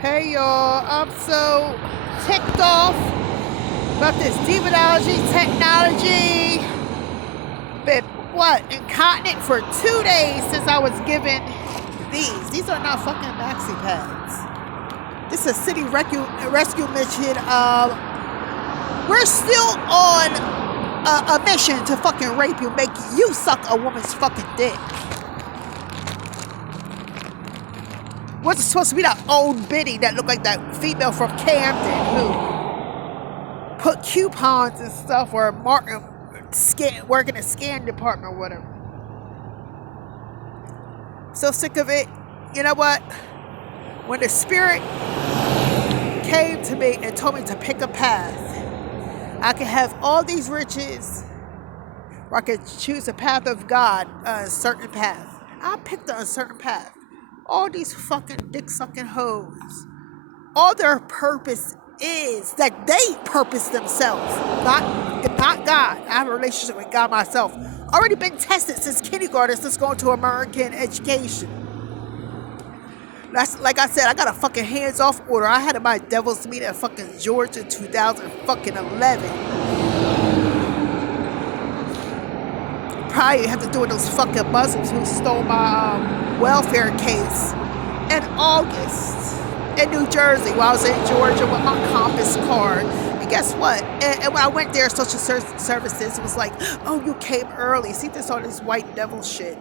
Hey y'all, I'm so ticked off about this demonology technology. Been incontinent for 2 days since I was given these. These are not fucking maxi pads. This is a city rescue mission. We're still on a mission to fucking rape you, make you suck a woman's fucking dick. What's supposed to be that old biddy that looked like that female from Camden who put coupons and stuff or working in scan department or whatever. So sick of it. You know what? When the spirit came to me and told me to pick a path, I could have all these riches, or I could choose a path of God, a certain path. I picked a uncertain path. All these fucking dick-sucking hoes, all their purpose is that they purpose themselves, not God. I have a relationship with God myself. Already been tested since kindergarten, since going to American education. That's like I said, I got a fucking hands-off order. I had my devil's meet at fucking Georgia in 2011. Probably have to do with those fucking Muslims who stole my welfare case in August in New Jersey while I was in Georgia with my Compass card. And guess what? And when I went there, social services, it was like, oh, you came early. See, this all this white devil shit.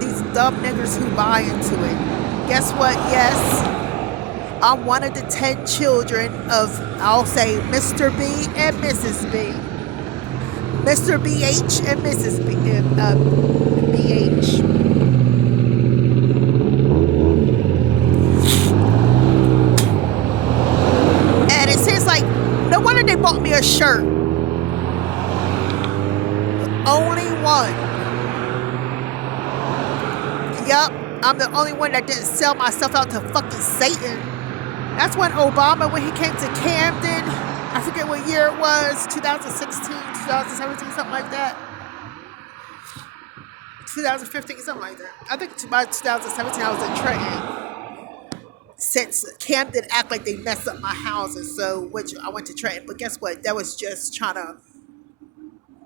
These dumb niggers who buy into it. Guess what? Yes. I'm one of the 10 children of, I'll say, Mr. B and Mrs. B. Mr. BH and Mrs. BH. And it seems like, no wonder they bought me a shirt. Only one. Yup, I'm the only one that didn't sell myself out to fucking Satan. That's when Obama, when he came to Camden, I forget what year it was, 2016, 2017, something like that. 2015, something like that. I think by 2017 I was in Trenton. Since Camden act like they messed up my houses, so which I went to Trenton. But guess what? That was just trying to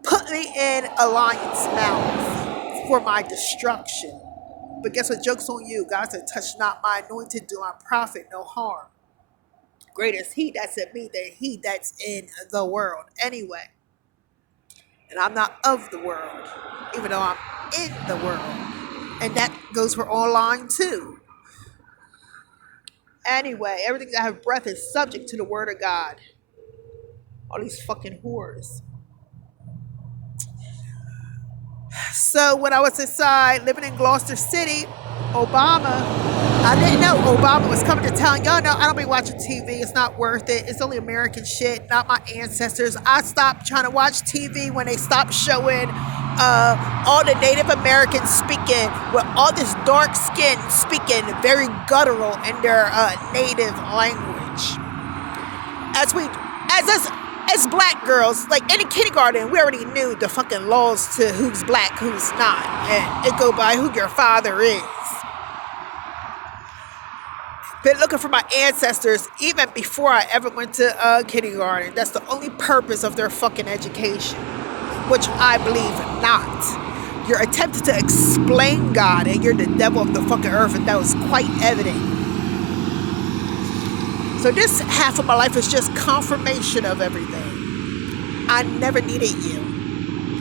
put me in a lion's mouth for my destruction. But guess what? Joke's on you. God said, touch not my anointed, do my prophet no harm. Greater is he that's in me than he that's in the world. Anyway. And I'm not of the world, even though I'm in the world. And that goes for online too. Anyway, everything that have breath is subject to the word of God. All these fucking whores. So when I was inside living in Gloucester City, I didn't know Obama was coming to town. Y'all know I don't be watching TV. It's not worth it. It's only American shit, not my ancestors. I stopped trying to watch TV when they stopped showing all the Native Americans speaking with all this dark skin speaking very guttural in their native language. As black girls, like in kindergarten, we already knew the fucking laws to who's black, who's not. And it go by who your father is. Been looking for my ancestors even before I ever went to kindergarten. That's the only purpose of their fucking education, which I believe not. You're attempting to explain God and you're the devil of the fucking earth, and that was quite evident. So this half of my life is just confirmation of everything. I never needed you.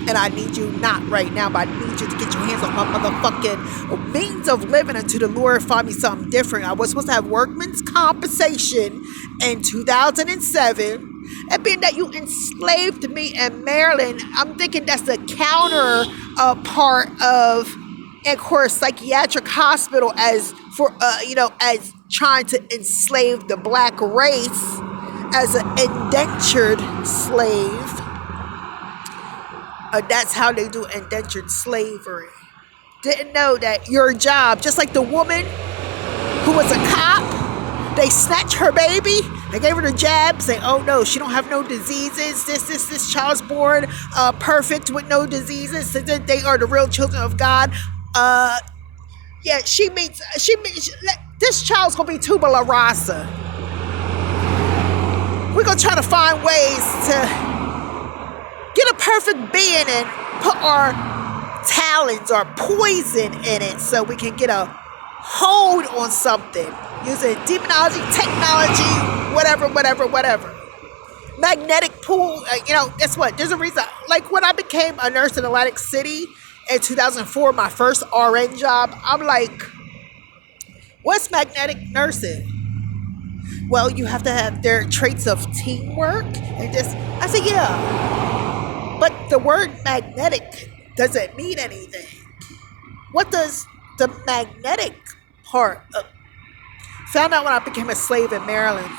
And I need you not right now, but I need you to get your hands on my motherfucking means of living until the Lord find me something different. I was supposed to have workman's compensation in 2007. And being that you enslaved me in Maryland, I'm thinking that's the counter part of, of course, psychiatric hospital as for, as trying to enslave the black race as an indentured slave. That's how they do indentured slavery. Didn't know that your job, just like the woman who was a cop, they snatched her baby, they gave her the jab, say, oh no, she don't have no diseases, this child's born perfect with no diseases, so they are the real children of God. Uh, yeah, this child's gonna be tubula rasa. We're gonna try to find ways to get a perfect being and put our talons or poison in it so we can get a hold on something using demonology, technology, whatever. Magnetic pool, guess what? There's a reason. Like when I became a nurse in Atlantic City in 2004, my first RN job, I'm like, what's magnetic nursing? Well, you have to have their traits of teamwork and just, I said, yeah. But the word magnetic doesn't mean anything. What does the magnetic part of, found out when I became a slave in Maryland.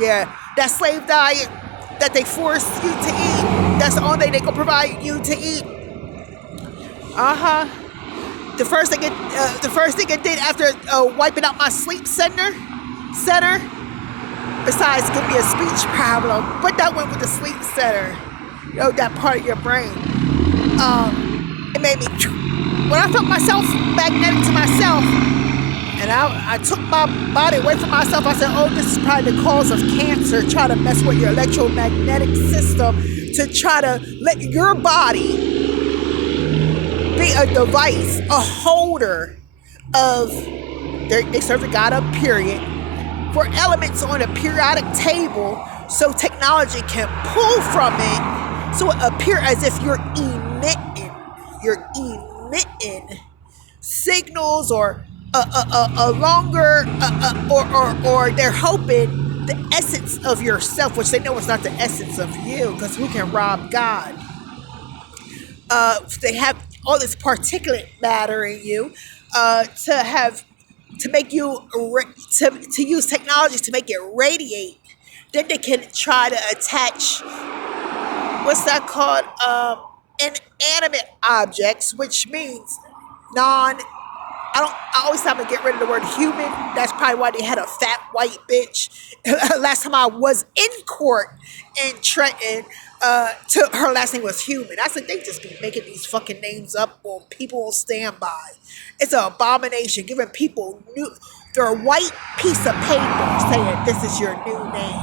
Yeah, that slave diet that they force you to eat, that's the only thing they can provide you to eat. Uh-huh. The first thing it did after wiping out my sleep center, besides giving me a speech problem, but that went with the sleep center, that part of your brain. It made me, when I felt myself magnetic to myself, and I took my body away from myself, I said, oh, this is probably the cause of cancer, try to mess with your electromagnetic system to try to let your body be a device, a holder of, they serve the God of period, for elements on a periodic table so technology can pull from it so it appears as if you're emitting signals or a longer or they're hoping the essence of yourself, which they know is not the essence of you, because who can rob God? They have all this particulate matter in you to make you to use technology to make it radiate. Then they can try to attach, what's that called, inanimate objects, which means I always have to get rid of the word human. That's probably why they had a fat white bitch. Last time I was in court in Trenton, her last name was Human. I said, they just be making these fucking names up on people on standby. It's an abomination, giving people their white piece of paper saying, this is your new name.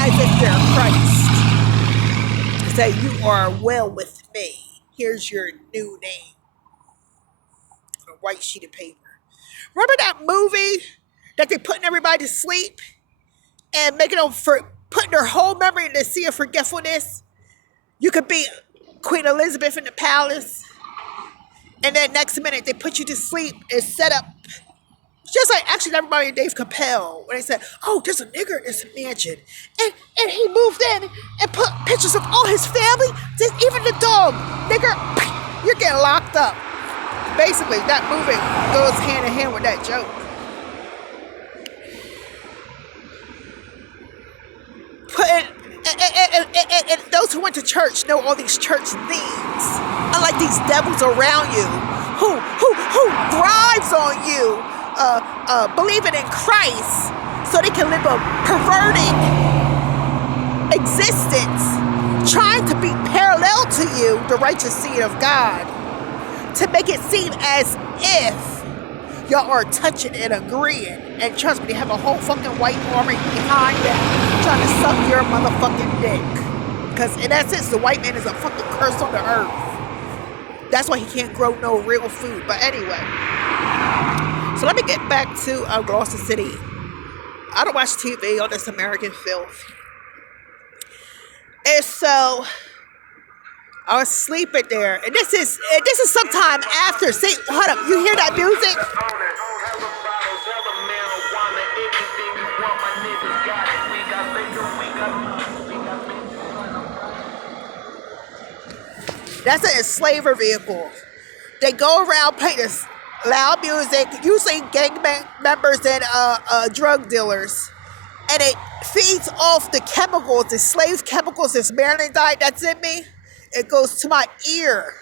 As if they're Christ. Say, you are well with me. Here's your new name. A white sheet of paper. Remember that movie that they putting everybody to sleep and making them putting their whole memory in the sea of forgetfulness? You could be Queen Elizabeth in the palace, and then next minute they put you to sleep and set up, just like actually everybody in Dave Chappelle when they said, oh, there's a nigger in this mansion, and he moved in and put pictures of all his family, even the dog. Nigger, you're getting locked up. Basically, that movie goes hand in hand with that joke. And those who went to church know all these church themes. Unlike these devils around you who thrives on you believing in Christ so they can live a perverted existence, trying to be parallel to you, the righteous seed of God, to make it seem as if y'all are touching and agreeing. And trust me, they have a whole fucking white army behind them trying to suck your motherfucking dick. Because in essence, the white man is a fucking curse on the earth. That's why he can't grow no real food. But anyway, so let me get back to Gloucester City. I don't watch TV on this American filth. And so I was sleeping there, and this is sometime after. See, hold up, you hear that music? That's an enslaver vehicle. They go around playing this loud music, usually gang members and drug dealers, and it feeds off the chemicals, the slave chemicals, this Maryland diet that's in me. It goes to my ear.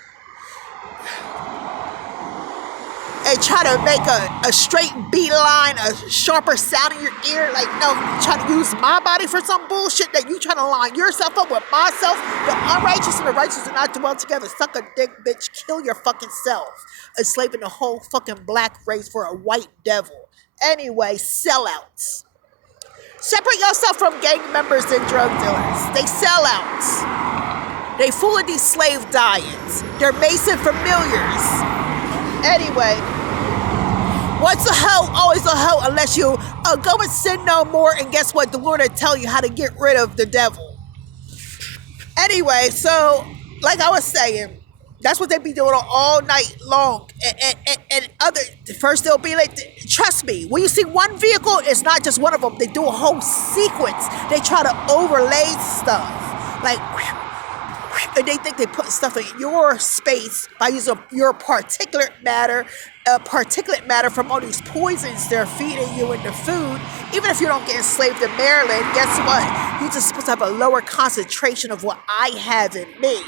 And and try to make a straight beeline, a sharper sound in your ear. Like, no, you try to use my body for some bullshit that you try to line yourself up with myself. The unrighteous and the righteous do not dwell together. Suck a dick, bitch. Kill your fucking self. Enslaving the whole fucking black race for a white devil. Anyway, sellouts. Separate yourself from gang members and drug dealers. They sellouts. They full of these slave diets. They're Mason familiars. Anyway, once a hoe, always a hoe, unless you go and sin no more. And guess what? The Lord will tell you how to get rid of the devil. Anyway, so like I was saying, that's what they be doing all night long. And other, first they'll be like, trust me, when you see one vehicle, it's not just one of them. They do a whole sequence. They try to overlay stuff. Like, and they think they put stuff in your space by using your particulate matter from all these poisons they're feeding you in the food. Even if you don't get enslaved in Maryland, guess what? You're just supposed to have a lower concentration of what I have in me.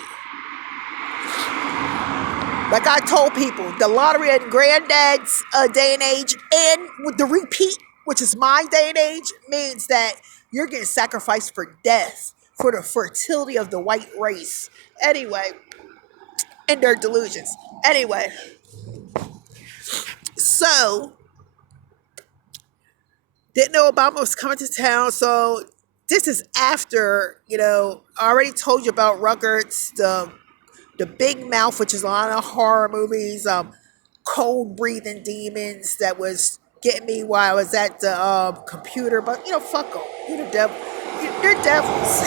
Like I told people, the lottery in granddad's day and age, and with the repeat, which is my day and age, means that you're getting sacrificed for death, for the fertility of the white race. Anyway, and their delusions. Anyway, so didn't know Obama was coming to town. So this is after, I already told you about Ruckert's, the big mouth, which is a lot of horror movies, cold breathing demons that was getting me while I was at the computer. But fuck them. You're the devil. They're devils.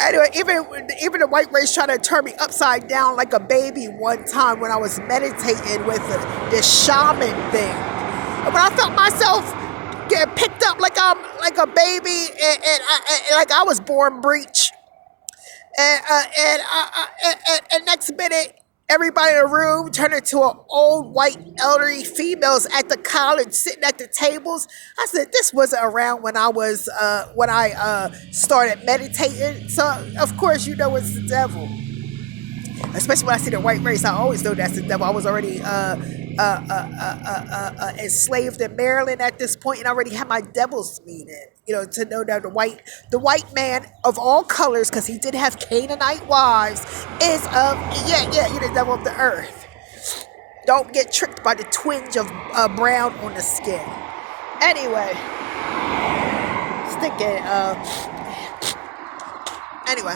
Anyway, even the white race tried to turn me upside down like a baby one time when I was meditating with this shaman thing. And when I felt myself getting picked up like I'm like a baby and like I was born breech. And next minute, everybody in the room turned into an old white elderly females at the college sitting at the tables. I said, this wasn't around when I was when I started meditating. So of course it's the devil. Especially when I see the white race, I always know that's the devil. I was already enslaved in Maryland at this point, and I already had my devil's meaning. To know that the white man of all colors, because he did have Canaanite wives, is you're the devil of the earth. Don't get tricked by the twinge of brown on the skin. Anyway, anyway,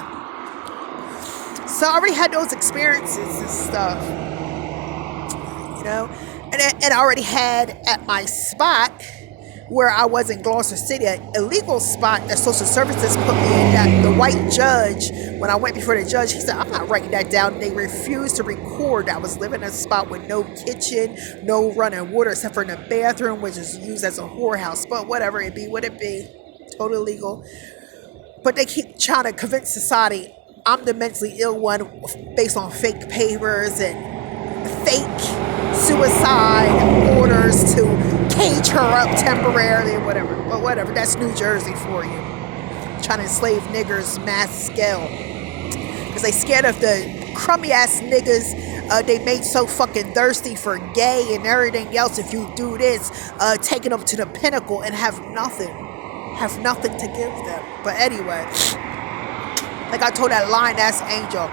so I already had those experiences and stuff, and I already had at my spot where I was in Gloucester City, an illegal spot that social services put me in, that the white judge, when I went before the judge, he said, I'm not writing that down. They refused to record. I was living in a spot with no kitchen, no running water, except for in the bathroom, which is used as a whorehouse. But whatever, it be what it be. Totally legal. But they keep trying to convince society I'm the mentally ill one based on fake papers and fake suicide orders to cage her up temporarily or whatever. But whatever, that's New Jersey for you. Trying to enslave niggers mass scale. Because they scared of the crummy ass niggas they made so fucking thirsty for gay and everything else. If you do this, taking them to the pinnacle and have nothing to give them. But anyway, like I told that lying ass angel,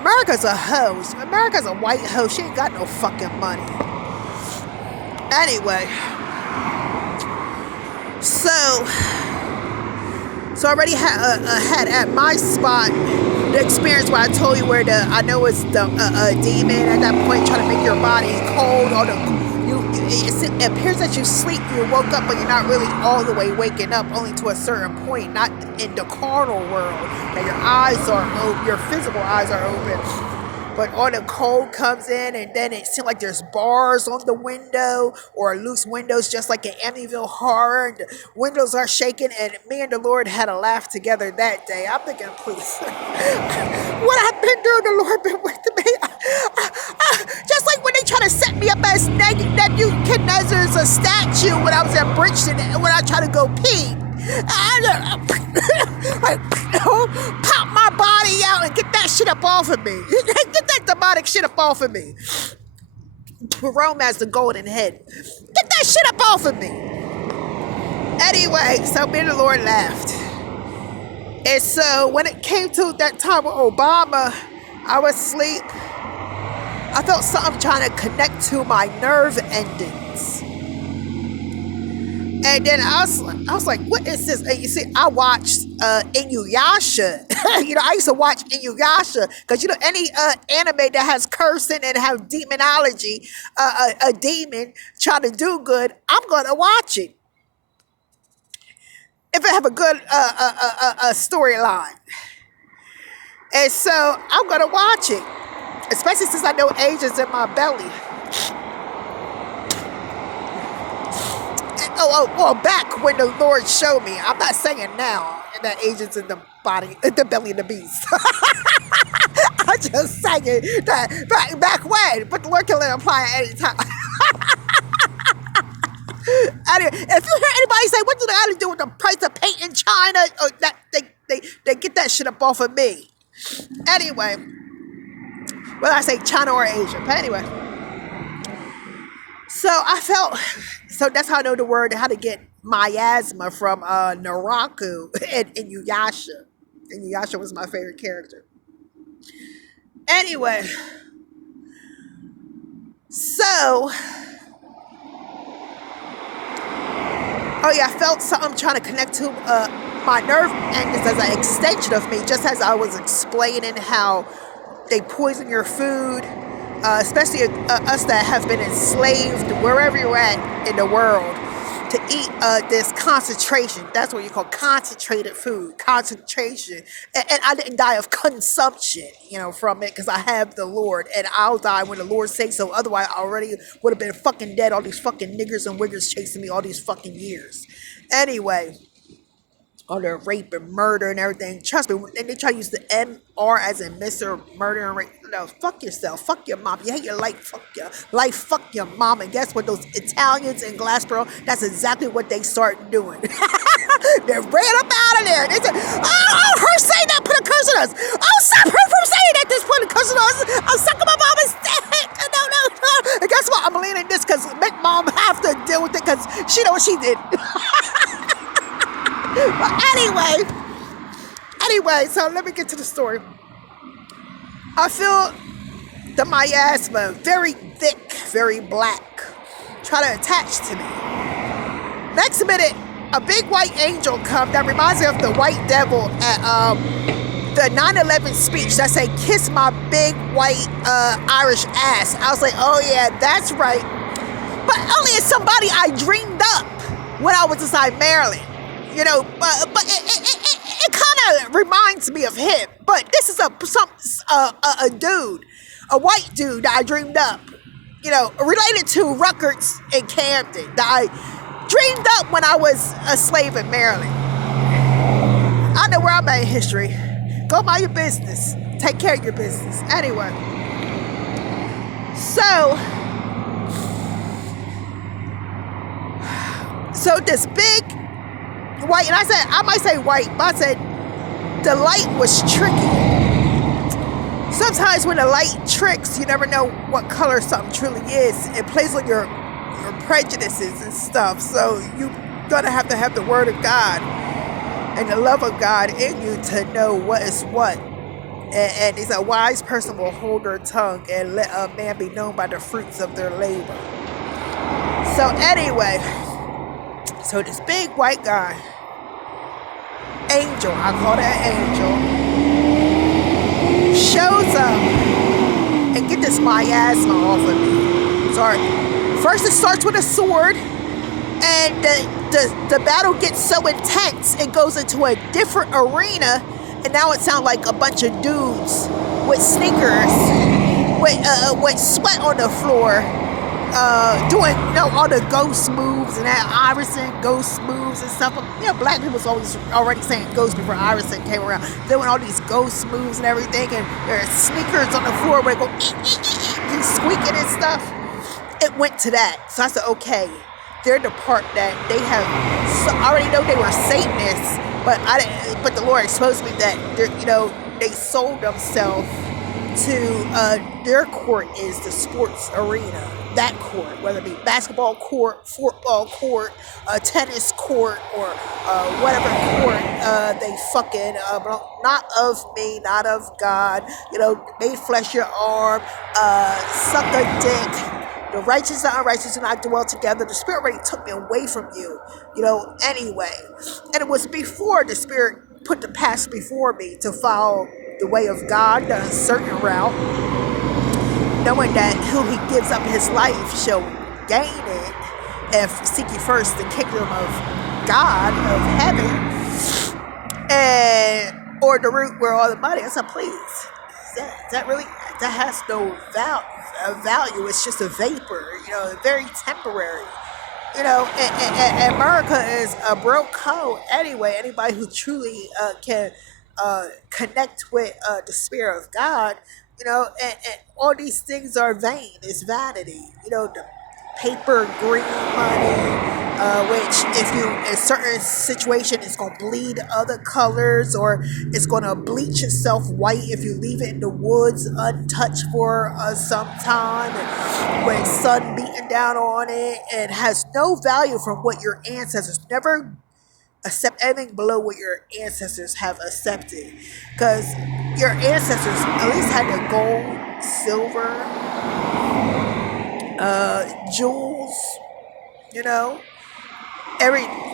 America's a hoe. America's a white hoe. She ain't got no fucking money. Anyway, so I already had at my spot the experience where I told you where I know it's the demon at that point trying to make your body cold. It appears that you sleep, you woke up, but you're not really all the way waking up, only to a certain point, not in the carnal world, that your eyes are open, your physical eyes are open, but all the cold comes in, and then it seems like there's bars on the window, or loose windows, just like in Amityville Horror, and the windows are shaking, and me and the Lord had a laugh together that day. I'm thinking, please, what I've been through, the Lord been with me. Just like when they try to set me up as Nebuchadnezzar's a statue when I was at Bridgeton, when I try to go pee. I pop my body out and get that shit up off of me. Get that demonic shit up off of me. Rome has the golden head. Get that shit up off of me. Anyway, so me and the Lord laughed. And so when it came to that time with Obama, I was asleep. I felt something trying to connect to my nerve endings. And then I was like, what is this? And you see, I watched Inuyasha. I used to watch Inuyasha because any anime that has cursing and have demonology, a demon trying to do good, I'm gonna watch it if it have a good storyline. And so I'm gonna watch it, especially since I know Asians in my belly. Well, back when the Lord showed me. I'm not saying now that Asians in the body, the belly of the beast. I'm just saying that back when, but the Lord can let it apply at any time. Anyway, if you hear anybody say, what do they got to do with the price of paint in China? Or that they get that shit up off of me. Anyway, whether I say China or Asia, but anyway. So that's how I know the word, how to get miasma from Naraku and Inuyasha. Inuyasha was my favorite character. Anyway, so, I felt something trying to connect to my nerve endings as an extension of me, just as I was explaining how they poison your food, especially us that have been enslaved wherever you're at in the world, to eat this concentration. That's what you call concentrated food, concentration. And I didn't die of consumption, from it, because I have the Lord, and I'll die when the Lord says so. Otherwise, I already would have been fucking dead. All these fucking niggers and wiggers chasing me all these fucking years. Anyway, all the rape and murder and everything. Trust me, and they try to use the MR as in Mr. Murder and Rape. No, fuck yourself. Fuck your mom. You hate your life. Fuck your life. Fuck your mom. And guess what? Those Italians in Glassboro, that's exactly what they start doing. They ran up out of there. They said, her saying that put a curse on us. Oh, stop her from saying that. This put a curse on us. I'm sucking my mama's dick. No. And guess what? I'm leaning this because make mom have to deal with it because she know what she did. But anyway, so let me get to the story. I feel the miasma, very thick, very black, try to attach to me. Next minute, a big white angel come that reminds me of the white devil at the 9/11 speech that say, kiss my big white Irish ass. I was like, oh yeah, that's right. But only as somebody I dreamed up when I was inside Maryland. But it kind of reminds me of him. But this is a dude, a white dude that I dreamed up, related to Rutgers and Camden that I dreamed up when I was a slave in Maryland. I know where I'm at in history. Go mind your business. Take care of your business. Anyway, so this big white, and I might say white, but I said the light was tricky. Sometimes when the light tricks, you never know what color something truly is. It plays on your prejudices and stuff. So you're gonna have to have the word of God and the love of God in you to know what is what. And it's a wise person will hold their tongue and let a man be known by the fruits of their labor. So anyway, so this big white guy, angel, I call that angel, shows up and get this miasma off of me. Sorry. First it starts with a sword, and the battle gets so intense, it goes into a different arena, and now it sounds like a bunch of dudes with sneakers, with sweat on the floor, doing all the ghost moves and that Iverson ghost moves and stuff. Black people's always already saying ghost before Iverson came around. Doing all these ghost moves and everything, and there are sneakers on the floor where they go and squeaking and stuff. It went to that, so I said, okay, they're the part that they have. So I already know they were Satanists, but the Lord exposed me that they sold themselves to their court is the sports arena. That court, whether it be basketball court, football court, tennis court, or whatever court they fucking not of me, not of God. Made flesh your arm, suck a dick. The righteous and unrighteous do not dwell together. The Spirit already took me away from you, anyway. And it was before the Spirit put the past before me to follow the way of God, a certain route, knowing that who he gives up his life shall gain it, if seek ye first the kingdom of God, of heaven, and or the root where all the money. I said, please, that really, that has no value. It's just a vapor, very temporary. And America is a broke code anyway. Anybody who truly can connect with the Spirit of God, and all these things are vain. It's vanity. The paper green money, which if you in certain situation it's gonna bleed other colors, or it's gonna bleach itself white if you leave it in the woods untouched for some time, and when sun beating down on it, and has no value from what your ancestors never accept anything below what your ancestors have accepted, because your ancestors at least had the gold, silver, jewels,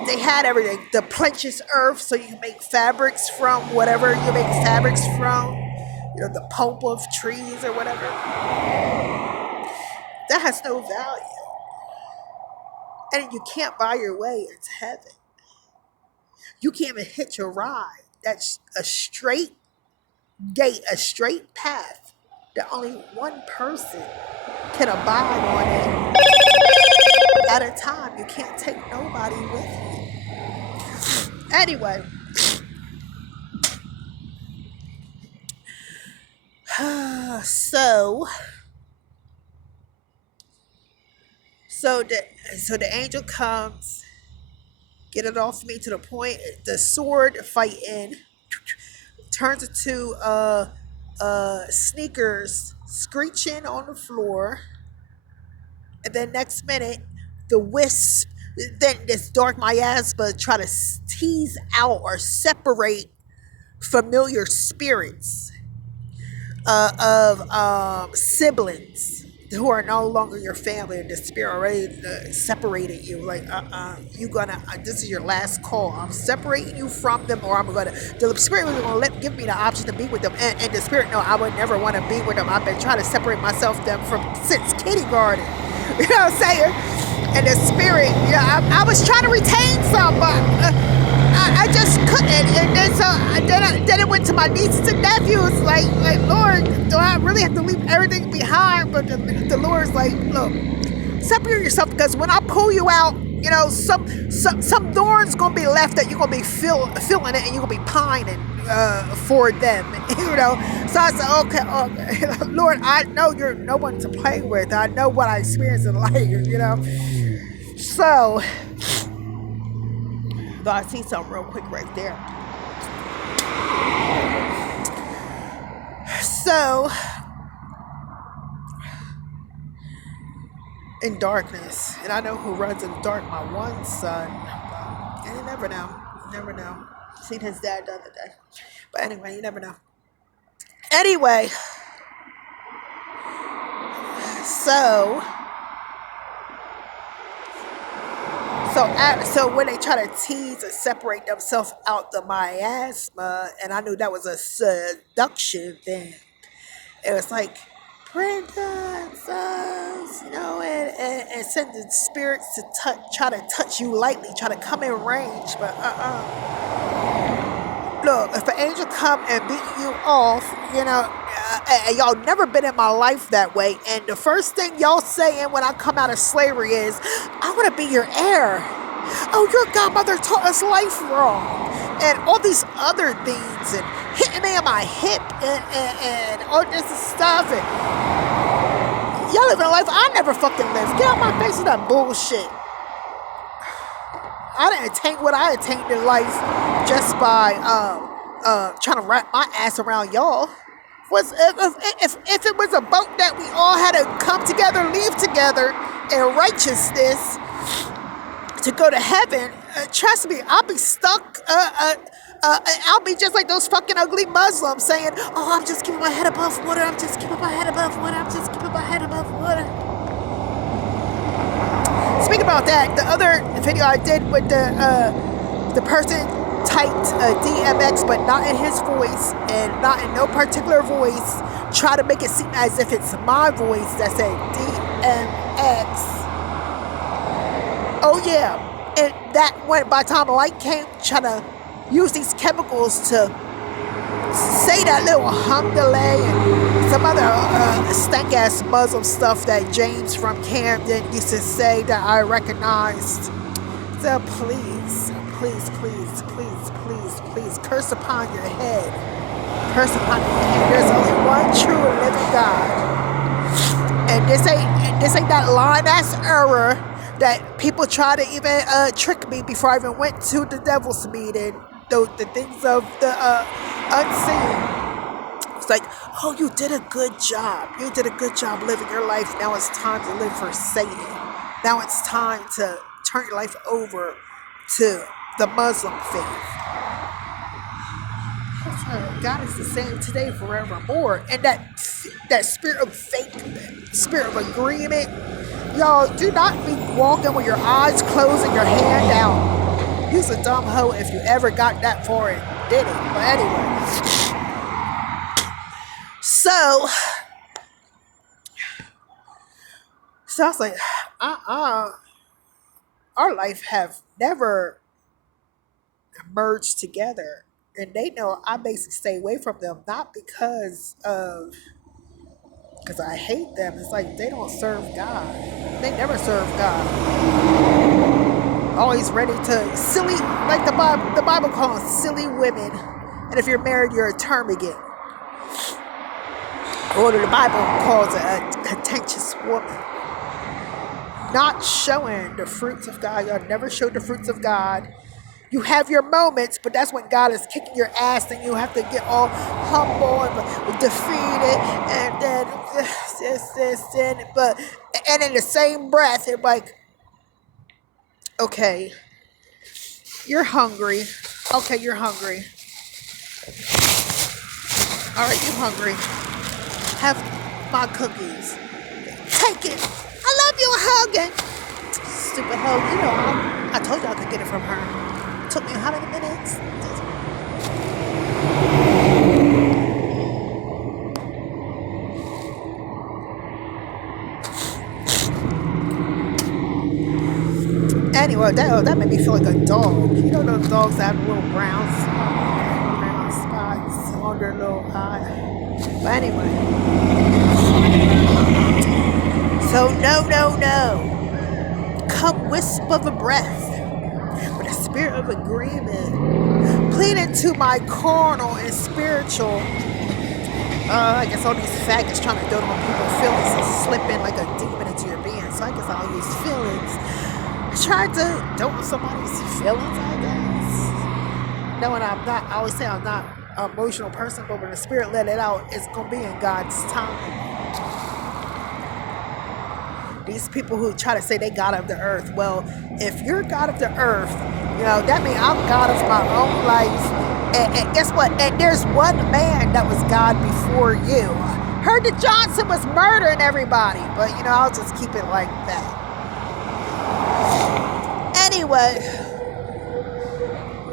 they had everything. The plenteous earth, so you can make fabrics from whatever you make fabrics from, the pulp of trees or whatever. That has no value, and you can't buy your way into heaven. You can't even hitch a ride. That's a straight gate, a straight path that only one person can abide on it at a time. You can't take nobody with you. Anyway, so the angel comes, get it off me to the point. The sword fighting turns into sneakers screeching on the floor, and then next minute the wisp, then this dark miasma try to tease out or separate familiar spirits of siblings who are no longer your family, and the spirit already separated you. Like, you gonna, this is your last call. I'm separating you from them, or the spirit was gonna give me the option to be with them. And the spirit, no, I would never want to be with them. I've been trying to separate myself since kindergarten. You know what I'm saying? And the spirit, I was trying to retain some, but I just couldn't. And then it went to my nieces and nephews, like Lord, do I really have to leave everything behind? But the Lord's like, look, separate yourself, because when I pull you out, some thorns gonna be left that you're gonna be feeling it, and you're gonna be pining for them, So I said, okay, Lord, I know you're no one to play with. I know what I experienced in life, So, though I see something real quick right there. So, in darkness, and I know who runs in the dark, my one son, and you never know. Seen his dad the other day. But anyway, you never know. Anyway, so when they try to tease and separate themselves out the miasma, and I knew that was a seduction thing. It was like, Brenda, and sending spirits to try to touch you lightly, try to come in range, but Look, if an angel come and beat you off, and y'all never been in my life that way, and the first thing y'all saying when I come out of slavery is, I want to be your heir. Oh, your godmother taught us life wrong. And all these other things, and hitting me on my hip, and all this stuff, and y'all living a life I never fucking lived. Get out my face with that bullshit. I didn't attain what I attained in life just by trying to wrap my ass around y'all. Was if it was a boat that we all had to come together, leave together in righteousness to go to heaven, trust me, I'll be stuck. I'll be just like those fucking ugly Muslims saying, "Oh, I'm just keeping my head above water. I'm just keeping my head above water. I'm just keeping my head above water." Speaking about that, the other video I did with the person typed DMX, but not in his voice and not in no particular voice, try to make it seem as if it's my voice that said DMX. Oh yeah, and that went by the time the light came, trying to use these chemicals to say that little hamdallah and some other stank ass Muslim stuff that James from Camden used to say that I recognized. So please, curse upon your head. Curse upon your head. There's only one true and living God. And this ain't that lying ass error that people try to even trick me before I even went to the devil's meeting. The things of the unseen. It's like, oh, you did a good job. You did a good job living your life. Now it's time to live for Satan. Now it's time to turn your life over to the Muslim faith. God is the same today, forevermore. And that spirit of faith, spirit of agreement, y'all, do not be walking with your eyes closed and your hand out. You's a dumb hoe if you ever got that far and did it. But anyway. So I was like, our life have never merged together. And they know I basically stay away from them, not because I hate them. It's like they don't serve God. They never serve God. Always ready to silly, like the Bible calls silly women. And if you're married, you're a termagant. Or the Bible calls a contentious woman. Not showing the fruits of God. Y'all never show the fruits of God. You have your moments, but that's when God is kicking your ass, and you have to get all humble and defeated, and then and in the same breath, it's like, okay, you're hungry. Okay, you're hungry. All right, you're hungry. Have my cookies. Take it. I love you, hugging. Stupid hoe. You know, I told you I could get it from her. Took me how many minutes? Anyway, that made me feel like a dog. You know those dogs that have little brown spots on their little eye. But anyway. So no. Come wisp of a breath. With a spirit of agreement, pleading to my carnal and spiritual. I guess all these faggots trying to dote on people's feelings and slip in like a demon into your being. So I guess I'll use feelings. I tried to dote on somebody's feelings, I guess. Knowing I always say I'm not an emotional person, but when the spirit let it out, it's gonna be in God's time. These people who try to say they God of the earth. Well, if you're God of the earth, you know, that means I'm God of my own life. And guess what? And there's one man that was God before you. Heard that Johnson was murdering everybody, but you know, I'll just keep it like that. Anyway,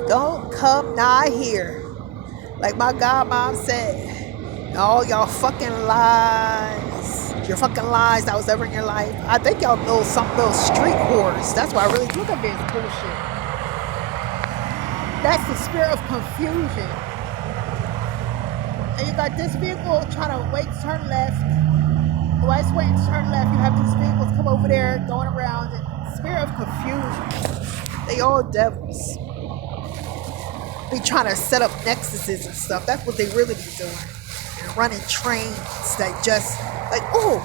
don't come nigh here. Like my godmom said, all y'all fucking lies. Your fucking lies that was ever in your life. I think y'all know some of those street whores. That's why I really look at this bullshit. That's the spirit of confusion. And you got this vehicle trying to wait to turn left. While it's waiting to turn left, you have these vehicles come over there going around. Spirit of confusion. They all devils. Be trying to set up nexuses and stuff. That's what they really be doing. And running trains that just like, oh,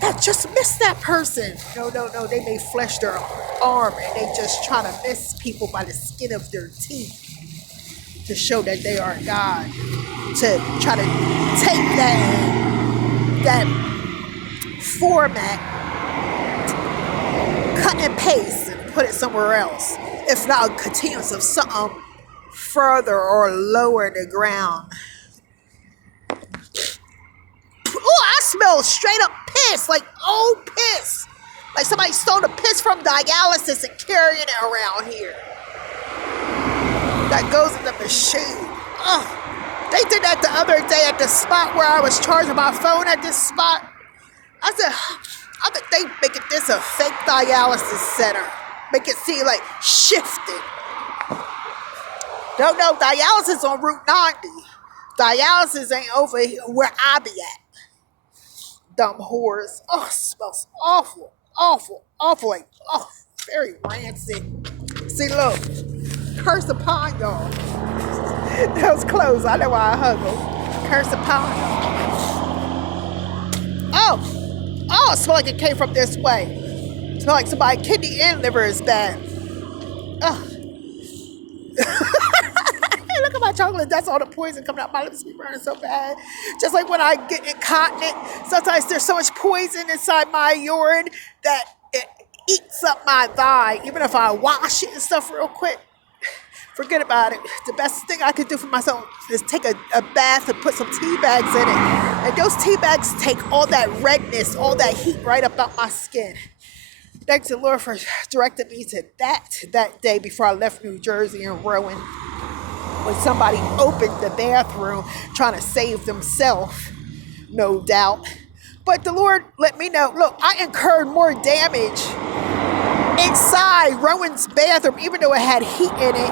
that just missed that person. No. They may flesh their arm and they just trying to miss people by the skin of their teeth to show that they are God. to try to take that format, cut and paste, and put it somewhere else. If not a continuance of something further or lower in the ground. Oh, I smell straight up piss, like old piss. Like somebody stole the piss from dialysis and carrying it around here. That goes in the machine. Oh, they did that the other day at the spot where I was charging my phone at this spot. I think they making this a fake dialysis center. Make it seem like shifted. No, dialysis on Route 90. Dialysis ain't over here where I be at. Dumb whores. Oh, it smells awful. Like, oh, very rancid. See, look. Curse upon y'all. That was close. I know why I hug them. Curse upon y'all. Oh, it smells like it came from this way. It smells like somebody's kidney and liver is bad. Ugh. Look at my chocolate. That's all the poison coming out my lips. Be burning so bad. Just like when I get incontinent, sometimes there's so much poison inside my urine that it eats up my thigh. Even if I wash it and stuff real quick, forget about it. The best thing I could do for myself is take a bath and put some tea bags in it. And those tea bags take all that redness, all that heat right up out my skin. Thanks to the Lord for directing me to that day before I left New Jersey and Rowan. When somebody opened the bathroom trying to save themselves, no doubt. But the Lord let me know, look, I incurred more damage inside Rowan's bathroom, even though it had heat in it.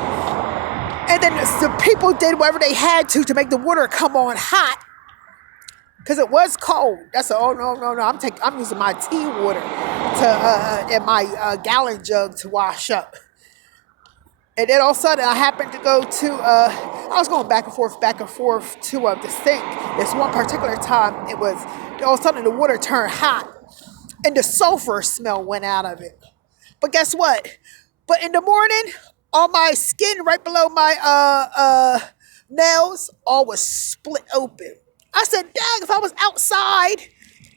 And then the people did whatever they had to make the water come on hot. Because it was cold. That's no. I'm using my tea water in my gallon jug to wash up. And then all of a sudden, I happened to go to, I was going back and forth to the sink. This one particular time, all of a sudden the water turned hot. And the sulfur smell went out of it. But guess what? But in the morning, all my skin right below my nails, all was split open. I said, dang, if I was outside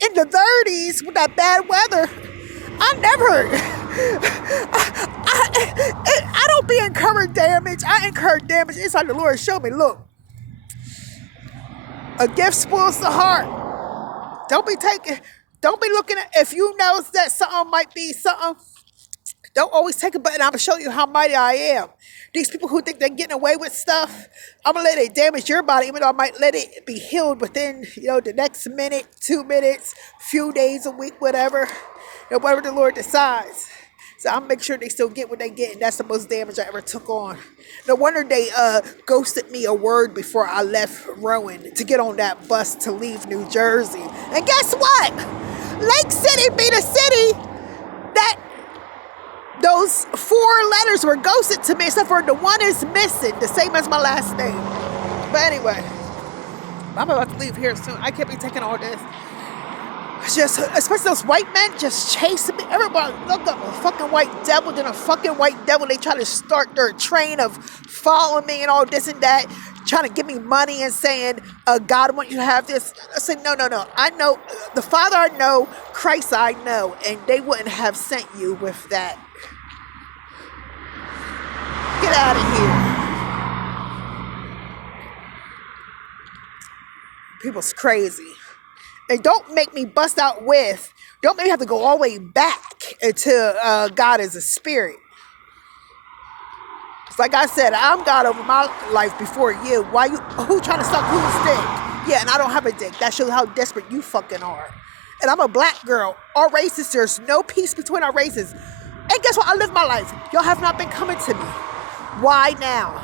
in the 30s with that bad weather, I don't be incurring damage. I incur damage. It's like the Lord showed me, look, a gift spoils the heart. Don't be looking at, if you know that something might be something, don't always take it, but I'm going to show you how mighty I am. These people who think they're getting away with stuff, I'm going to let it damage your body, even though I might let it be healed within, the next minute, 2 minutes, few days, a week, whatever. Whatever the Lord decides. So I'll make sure they still get what they get, and that's the most damage I ever took on. No wonder they ghosted me a word before I left Rowan to get on that bus to leave New Jersey. And guess what? Lake City be the city that those 4 letters were ghosted to me, except for the one is missing, the same as my last name. But anyway, I'm about to leave here soon. I can't be taking all this. Just, especially those white men just chasing me. Everybody look up a fucking white devil, then a fucking white devil. They try to start their train of following me and all this and that, trying to give me money and saying, God want you to have this. I said, no. I know, the Father I know, Christ I know, and they wouldn't have sent you with that. Get out of here. People's crazy. And don't make me don't make me have to go all the way back until God is a spirit. It's like I said, I'm God over my life before you. Who trying to suck whose dick? Yeah, and I don't have a dick. That shows how desperate you fucking are. And I'm a black girl. Our races, there's no peace between our races. And guess what? I live my life. Y'all have not been coming to me. Why now?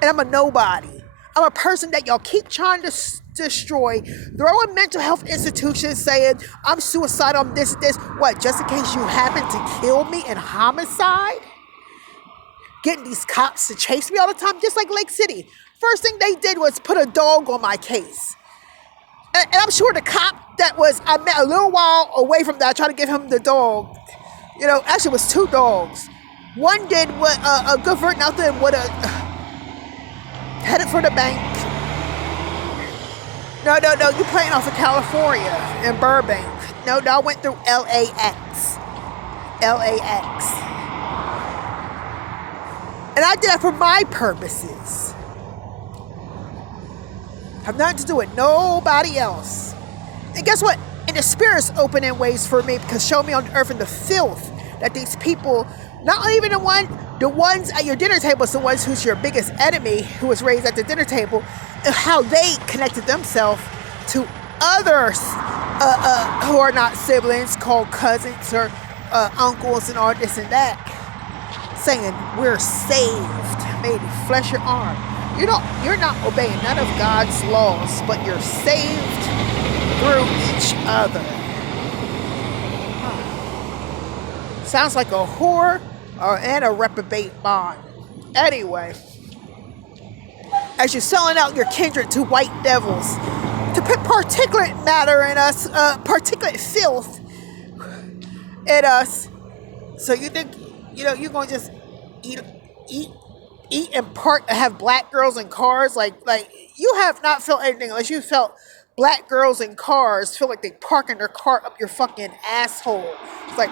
And I'm a nobody. I'm a person that y'all keep trying to destroy, throwing mental health institutions saying, I'm suicidal, I'm this. What, just in case you happen to kill me in homicide? Getting these cops to chase me all the time, just like Lake City. First thing they did was put a dog on my case. And I'm sure the cop I met a little while away from that, I tried to give him the dog. Actually it was 2 dogs. One did what a good for nothing would have headed for the bank. No. You're playing off of California in Burbank. No, I went through LAX. LAX. And I did that for my purposes. Have nothing to do with nobody else. And guess what? And the Spirit's opening ways for me because show me on earth in the filth that these people, not even the ones at your dinner table, it's the ones who's your biggest enemy, who was raised at the dinner table, and how they connected themselves to others who are not siblings, called cousins or uncles and all this and that, saying we're saved, made flesh and arm. You're not obeying none of God's laws, but you're saved through each other. Sounds like a whore and a reprobate mind. Anyway, as you're selling out your kindred to white devils, to put particulate matter in us, particulate filth in us, so you think, you're going to just eat and have black girls in cars? Like you have not felt anything unless you felt black girls in cars feel like they parking their car up your fucking asshole. It's like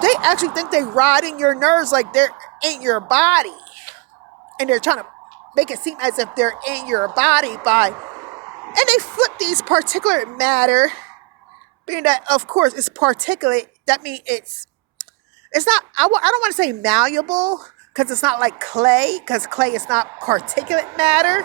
they actually think they riding your nerves like they're in your body, and they're trying to make it seem as if they're in your body and they flip these particulate matter, being that of course it's particulate. That means it's not, I don't want to say malleable, because it's not like clay, because clay is not particulate matter.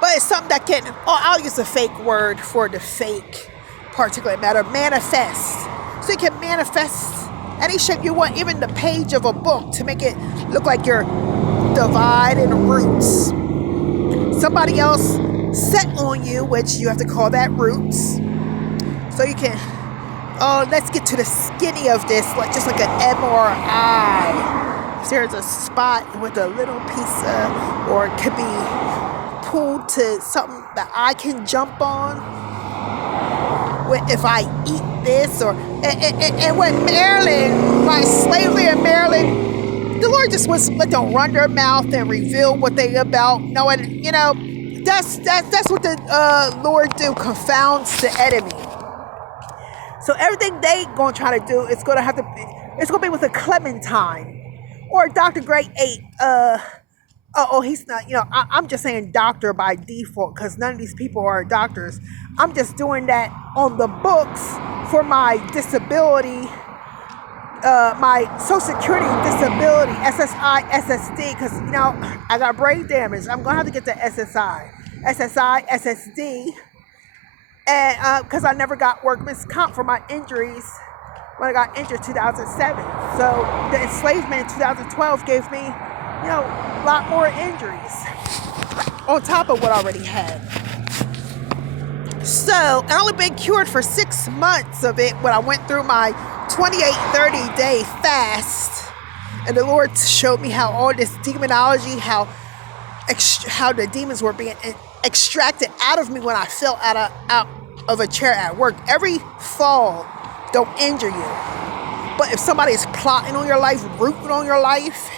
But it's something that can, I'll use a fake word for the fake particulate matter, manifest. So you can manifest any shape you want, even the page of a book, to make it look like you're divided roots. Somebody else set on you, which you have to call that roots. So you can, let's get to the skinny of this, just like an MRI. If there's a spot with a little piece of, or it could be pulled to something that I can jump on if I eat this, or and when Maryland, my slavery in Maryland, the Lord just was let them run their mouth and reveal what they about. Knowing, that's what the Lord do, confounds the enemy. So everything they gonna try to do, it's gonna be with a Clementine or Dr. Gray 8. He's not, I'm just saying doctor by default because none of these people are doctors. I'm just doing that on the books for my disability, my Social Security disability, SSI, SSD, because, I got brain damage. I'm going to have to get the SSI, SSD, and because I never got workman's comp for my injuries when I got injured in 2007. So the enslavement in 2012 gave me, a lot more injuries on top of what I already had. So I only been cured for 6 months of it when I went through my 28-30 day fast, and the Lord showed me how all this demonology, how the demons were being extracted out of me when I fell out of a chair at work. Every fall don't injure you, but if somebody is plotting on your life, rooting on your life,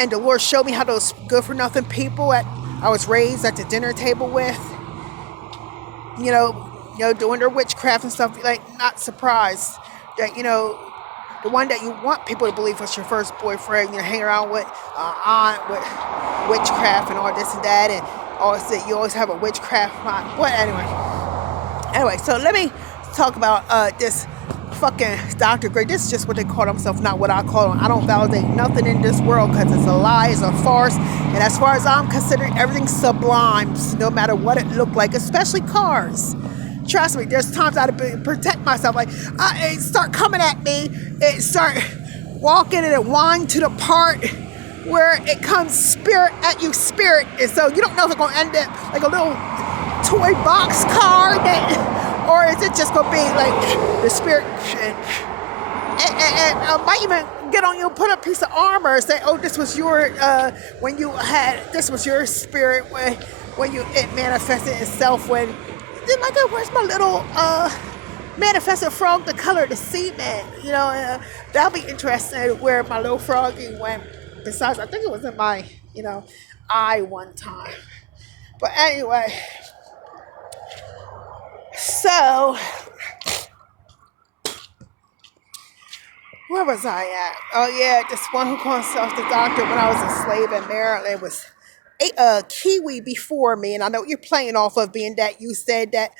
and the Lord showed me how those good-for-nothing people I was raised at the dinner table with, doing their witchcraft and stuff, like, not surprised that, the one that you want people to believe was your first boyfriend, hang around with aunt, with witchcraft and all this and that, and you always have a witchcraft mind. But anyway, so let me talk about this fucking Dr. Gray. This is just what they call themselves, not what I call them. I don't validate nothing in this world because it's a lie, it's a farce. And as far as I'm concerned, everything's sublime, no matter what it looked like, especially cars. Trust me, there's times I had to protect myself. Like, it start coming at me, it start walking and it wind to the part where it comes spirit at you, spirit. And so you don't know if it's going to end up like a little toy box car or is it just gonna be like the spirit and might even get on you, put a piece of armor and say, this was your this was your spirit when it manifested itself when like, where's my little manifested frog the color of the cement? That'll be interesting where my little froggy went. Besides, I think it was in my eye one time. But anyway, so where was I at? Oh yeah, this one who called himself the doctor when I was a slave in Maryland was a Kiwi before me, and I know you're playing off of being that you said that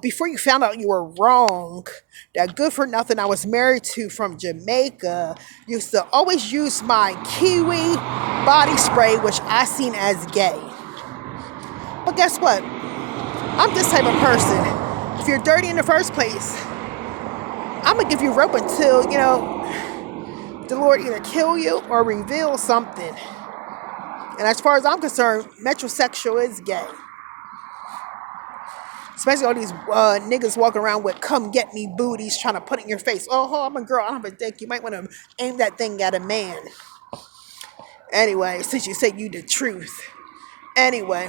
before you found out you were wrong, that good for nothing I was married to from Jamaica used to always use my Kiwi body spray, which I seen as gay. But guess what? I'm this type of person. If you're dirty in the first place, I'm gonna give you rope until the Lord either kill you or reveal something. And as far as I'm concerned, metrosexual is gay. Especially all these niggas walking around with "come get me" booties trying to put it in your face. Oh, I'm a girl, I don't have a dick. You might want to aim that thing at a man. Anyway, since you say you the truth. Anyway,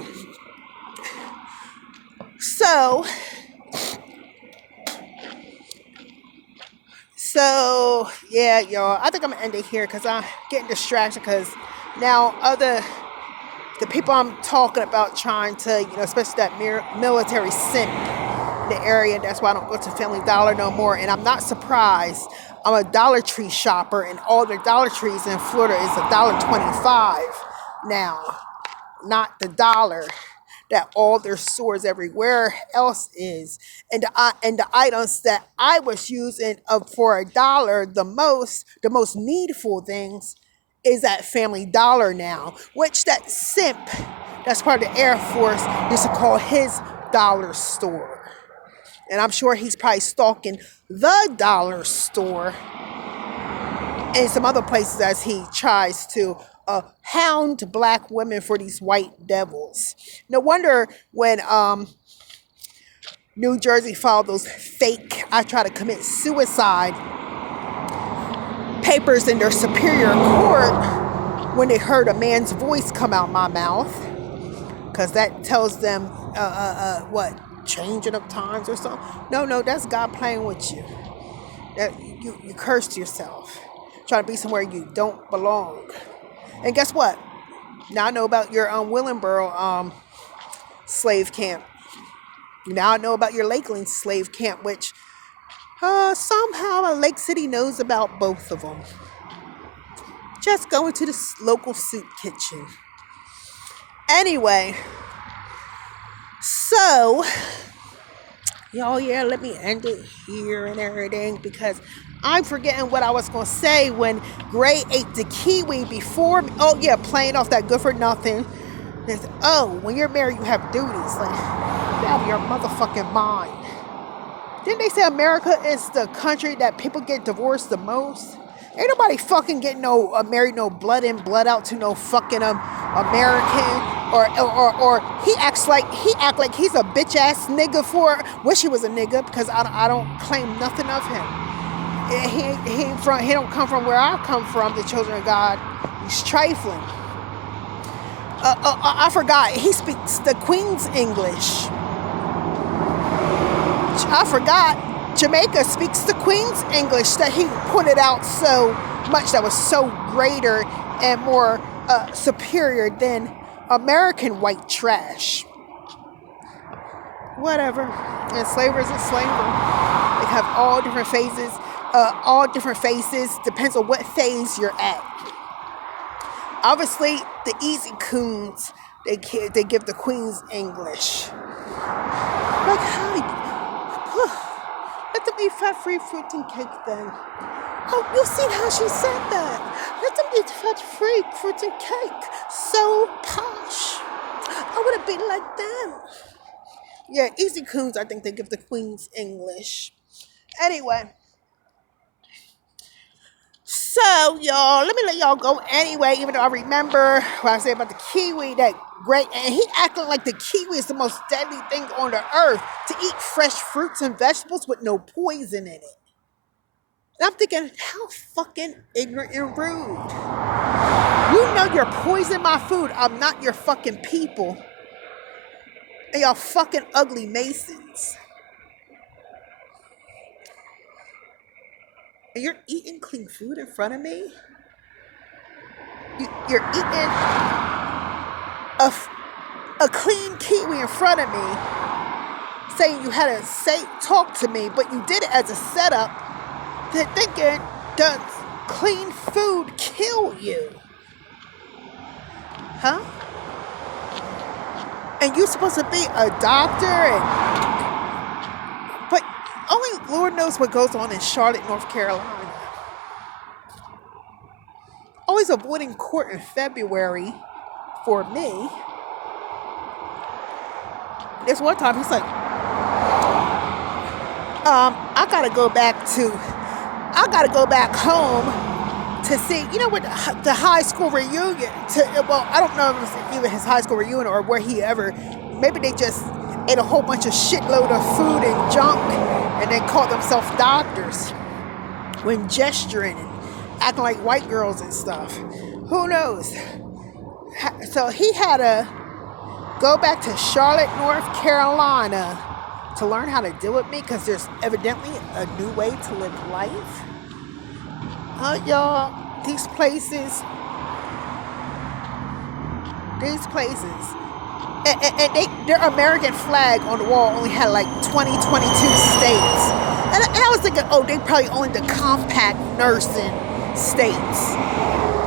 so yeah, y'all. I think I'm gonna end it here because I'm getting distracted because now the people I'm talking about trying to, especially that military simp in the area. That's why I don't go to Family Dollar no more. And I'm not surprised. I'm a Dollar Tree shopper, and all the Dollar Trees in Florida is $1.25 now, not the dollar that all their stores everywhere else is. And the items that I was using for $1 the most needful things is at Family Dollar now, which that simp that's part of the Air Force used to call his dollar store. And I'm sure he's probably stalking the dollar store and some other places as he tries to hound black women for these white devils. No wonder when New Jersey filed those fake "I try to commit suicide" papers in their superior court when they heard a man's voice come out my mouth, because that tells them what, changing of times or something. No, that's God playing with you. That you cursed yourself, trying to be somewhere you don't belong. And guess what? Now I know about your Willingboro slave camp. Now I know about your Lakeland slave camp, which somehow Lake City knows about both of them. Just going to the local soup kitchen. Anyway, so y'all, yeah, let me end it here and everything because I'm forgetting what I was going to say when Gray ate the kiwi before me. Oh, yeah, playing off that good for nothing. When you're married, you have duties. Like, get out of your motherfucking mind. Didn't they say America is the country that people get divorced the most? Ain't nobody fucking getting married, no blood in, blood out to no fucking American. Or he act like he's a bitch ass nigga for. Wish he was a nigga because I don't claim nothing of him. He don't come from where I come from, the children of God. He's trifling. I forgot. He speaks the Queen's English. I forgot. Jamaica speaks the Queen's English that he pointed out so much that was so greater and more superior than American white trash. Whatever. And slavery is slavery. They have all different phases. Depends on what phase you're at. Obviously, the easy coons, they give the Queen's English. Like, hi. Let them eat fat-free fruit and cake then. Oh, you see how she said that? Let them eat fat-free fruit and cake. So posh. I want to be like them. Yeah, easy coons, I think they give the Queen's English. Anyway. So, y'all, let me let y'all go anyway, even though I remember what I said about the kiwi, that great, and he acting like the kiwi is the most deadly thing on the earth, to eat fresh fruits and vegetables with no poison in it. And I'm thinking, how fucking ignorant and rude. You know you're poisoning my food. I'm not your fucking people. And y'all fucking ugly Masons. And you're eating clean food in front of me? You're eating a a clean kiwi in front of me, saying you had to talk to me, but you did it as a setup, to thinking, does clean food kill you? Huh? And you're supposed to be a doctor, but only Lord knows what goes on in Charlotte, North Carolina. Always avoiding court in February for me. This one time he's like, I gotta go back home to see, what the high school reunion. Well, I don't know if it's even his high school reunion or where he ever. Maybe they just ate a whole bunch of shitload of food and junk, and then called themselves doctors when gesturing and acting like white girls and stuff. Who knows? So he had to go back to Charlotte, North Carolina to learn how to deal with me, because there's evidently a new way to live life. Y'all, these places, and their American flag on the wall only had like 22 states. And I was thinking, they probably owned the compact nursing states.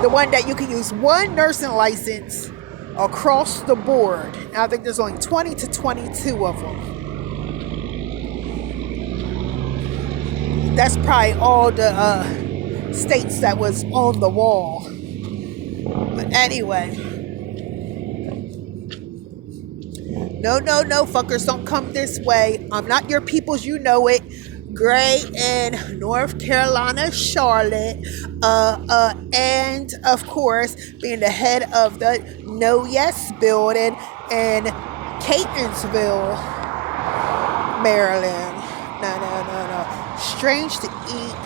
The one that you can use one nursing license across the board. And I think there's only 20 to 22 of them. That's probably all the states that was on the wall. But anyway. No, fuckers, don't come this way. I'm not your peoples, you know it. Gray in North Carolina, Charlotte, and of course, being the head of the No Yes building in Catonsville, Maryland. No. Strange to eat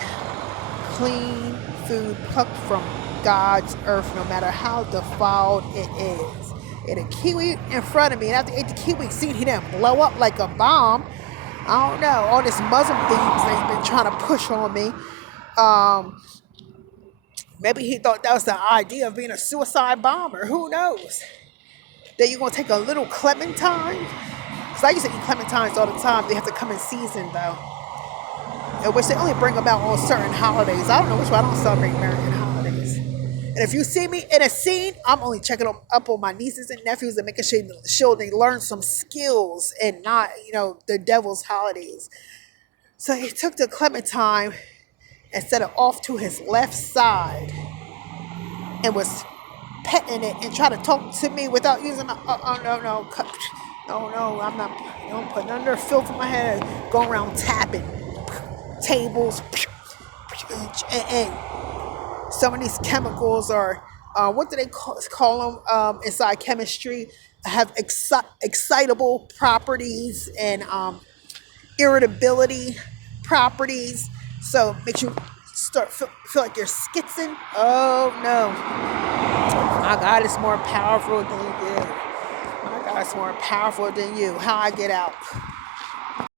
clean food plucked from God's earth, no matter how defiled it is. Ate a kiwi in front of me, and after I ate the kiwi, he didn't blow up like a bomb. I don't know, all this Muslim things they've been trying to push on me. Maybe he thought that was the idea of being a suicide bomber. Who knows? That you're going to take a little clementine? Because I used to eat clementines all the time. They have to come in season, though. Which they only bring about on certain holidays. I don't know which one. I don't celebrate American holidays. And if you see me in a scene, I'm only checking up on my nieces and nephews and making sure they learn some skills and not, the devil's holidays. So he took the clementine and set it off to his left side and was petting it and trying to talk to me without using no, I'm not, putting under filth in my head, going around tapping tables, and some of these chemicals are, what do they call them inside chemistry, have excitable properties and irritability properties, so it makes you feel like you're skitzing. Oh no, my God is more powerful than you. My God is more powerful than you. How I get out?